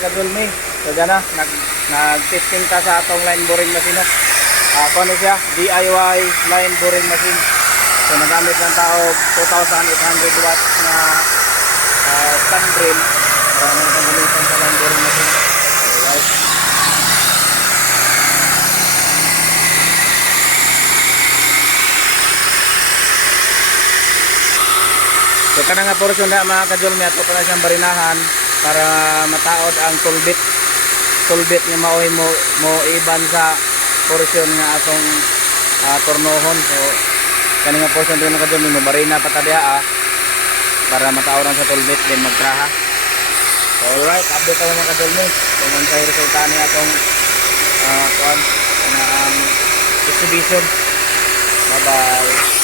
mga kadulmi. So gana, nag-testing ta sa atong line boring machine. Ano siya? DIY line boring machine. So nagamit lang tao 2,800 watts na stand drill para natin gamitin sa line boring machine. Alright. So kanang nga portion na mga kadulmi, ato pa na siyang barinahan para mataod ang tulbit nga maoy mo iban sa portion nga atong tornohon. So kaning nga portion din mga kadulmi mo barina patadiha para mataoran sa tulbit din magtraha. So, alright, update ako mga kadulmi kung ano sa resulta niya atong kuan na ang exhibition. Bye bye.